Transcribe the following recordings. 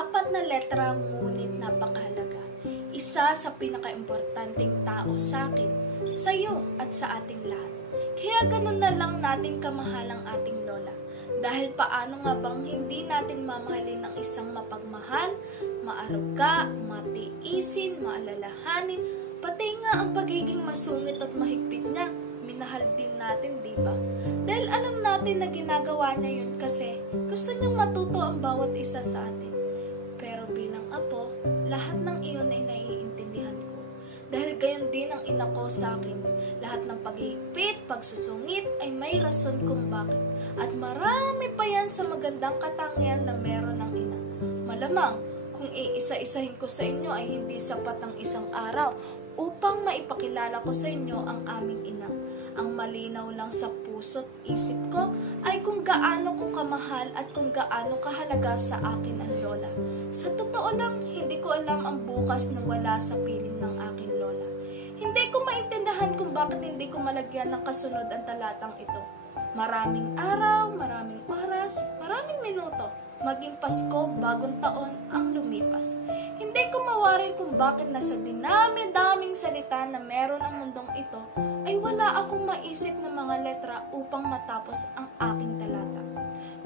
Apat na letra ngunit napakahalaga. Isa sa pinakaimportanteng tao sa akin, sa iyo at sa ating lahat. Kaya ganun na lang natin kamahal ang ating lola. Dahil paano nga bang hindi natin mamahalin ang isang mapagmahal, maaruga, matiisin, maalalahanin, pati nga ang pagiging masungit at mahigpit niya, minahal din natin, di ba? Dahil alam natin na ginagawa niya yun kasi gusto niyang matuto ang bawat isa sa atin. Pero bilang apo, lahat ng iyon ay naiintindihan ko. Dahil gayon din ang ina ko sa akin. Lahat ng paghihigpit, pagsusungit ay may rason kung bakit. At marami pa yan sa magandang katangian na meron ng ina. Malamang, kung iisa-isahin ko sa inyo ay hindi sapat ang isang araw upang maipakilala ko sa inyo ang aming ina. Ang malinaw lang sa puso't isip ko ay kung gaano ko kamahal at kung gaano kahalaga sa akin ang lola. Sa totoo lang, hindi ko alam ang bukas na wala sa piling ng aking lola. Hindi ko maintindihan kung bakit hindi ko malagyan ng kasunod ang talatang ito. Maraming araw, maraming oras, maraming minuto, maging Pasko, bagong taon ang lumipas. Hindi ko mawari kung bakit nasa dinami-daming salita na meron ang mundong ito ay wala akong maisip na mga letra upang matapos ang aking talata.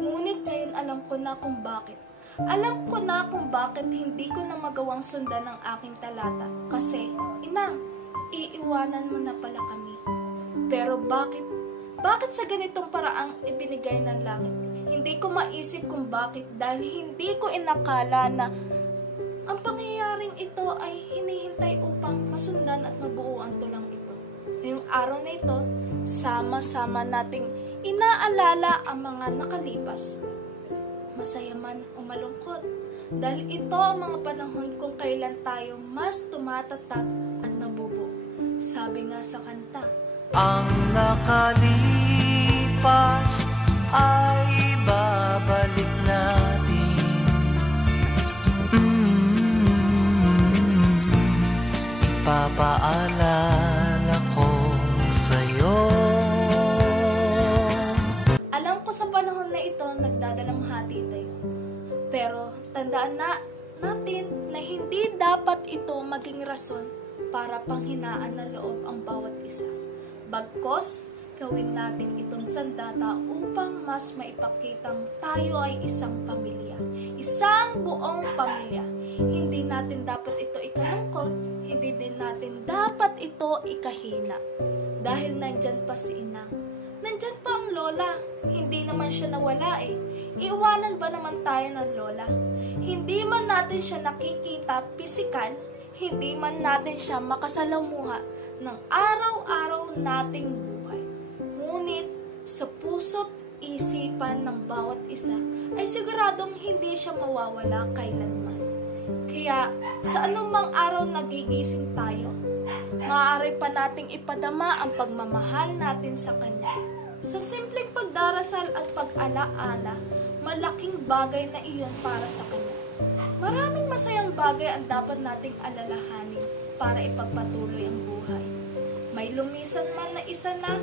Ngunit ngayon alam ko na kung bakit. Alam ko na kung bakit hindi ko na magawang sundan ang aking talata. Kasi, inang, iiwanan mo na pala kami. Pero bakit? Bakit sa ganitong paraang ibinigay ng langit? Hindi ko maisip kung bakit dahil hindi ko inakala na ang pangyayaring ito ay hinihintay upang masundan at mabuo ang tulang ito. Ngayong araw na ito, sama-sama nating inaalala ang mga nakalipas. Masaya man o malungkot, dahil ito ang mga panahon kung kailan tayo mas tumatatat at nabubuo. Sabi nga sa kanta, ang nakalipas ay babalik natin. Papaalala ko sa'yo. Alam ko sa panahon na ito nagdadalamhati tayo. Pero tandaan natin na hindi dapat ito maging rason para panghinaan ng loob ang bawat isa. Bagkos, gawin natin itong sandata upang mas maipakitang tayo ay isang pamilya. Isang buong pamilya. Hindi natin dapat ito ikalungkot, hindi din natin dapat ito ikahina. Dahil nandyan pa si inang. Nandyan pa ang lola. Hindi naman siya nawala eh. Iwanan ba naman tayo ng lola? Hindi man natin siya nakikita pisikal, hindi man natin siya makasalamuha ng araw-araw nating buhay. Ngunit sa puso't isipan ng bawat isa ay siguradong hindi siya mawawala kailanman. Kaya sa anumang araw nagigising tayo, maaari pa nating ipadama ang pagmamahal natin sa Kanya. Sa simpleng pagdarasal at pag-alaala, malaking bagay na iyon para sa Kanya. Maraming masayang bagay ang dapat nating alalahanin para ipagpatuloy ang buhay. May lumisan man na isa na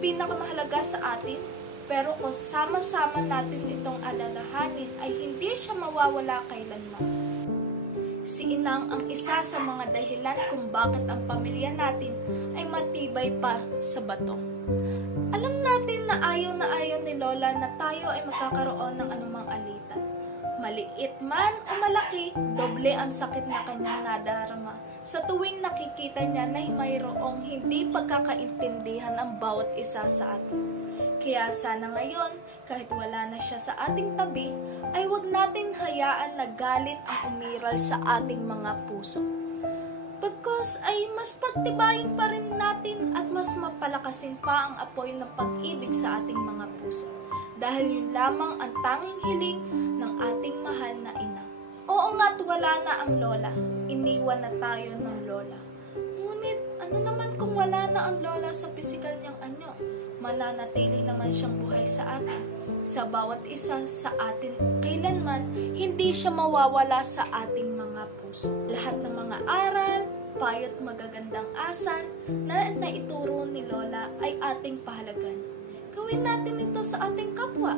pinakamahalaga sa atin, pero kung sama-sama natin itong alalahanin ay hindi siya mawawala kailanman. Si inang ang isa sa mga dahilan kung bakit ang pamilya natin ay matibay pa sa bato. Alam natin na ayaw ni Lola na tayo ay magkakaroon ng anumang alitan. Maliit man o malaki, doble ang sakit na kanyang nadarama sa tuwing nakikita niya na mayroong hindi pagkakaintindihan ang bawat isa sa atin. Kaya sana ngayon, kahit wala na siya sa ating tabi, ay huwag natin hayaan na galit ang umiral sa ating mga puso. Bagkus ay mas pagtibayin pa rin natin at mas mapalakasin pa ang apoy ng pag-ibig sa ating mga puso. Dahil yun lamang ang tanging hiling ng ating mahal na ina. Oo nga't wala na ang lola. Iniwan na tayo ng lola. Ngunit ano naman kung wala na ang lola sa pisikal niyang anyo? Mananatili naman siyang buhay sa atin. Sa bawat isa sa atin, kailanman hindi siya mawawala sa ating mga puso. Lahat ng mga aral, payo't magagandang asal na naituro ni Lola ay ating pahalagan. Gawin natin ito sa ating kapwa.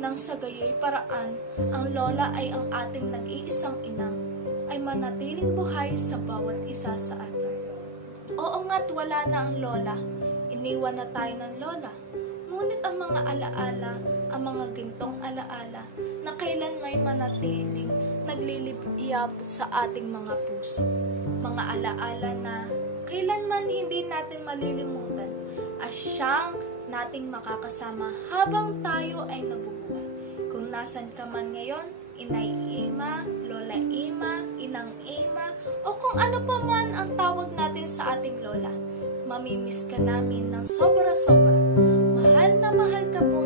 Nang nang sa gayoy paraan ang lola ay ang ating nag-iisang ina, ay manatiling buhay sa bawat isa sa atin. Oo nga't wala na ang lola, iniwan na tayo ng lola, ngunit ang mga alaala, ang mga gintong alaala na kailan may manatiling nagliliyab sa ating mga puso. Mga alaala na kailanman hindi natin malilimutan at siyang nating makakasama habang tayo ay nabubuhay. Kung nasan ka man ngayon, Inay Ima, Lola Ima, Inang Ima, o kung ano pa man ang tawag natin sa ating lola, mamimiss ka namin ng sobra-sobra. Mahal na mahal ka po